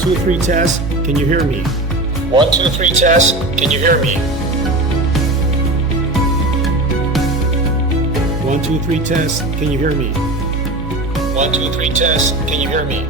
2, 3 test. Can you hear me? 1, 2, 3 test. Can you hear me? 1, 2, 3 test. Can you hear me? 1, 2, 3 test. Can you hear me?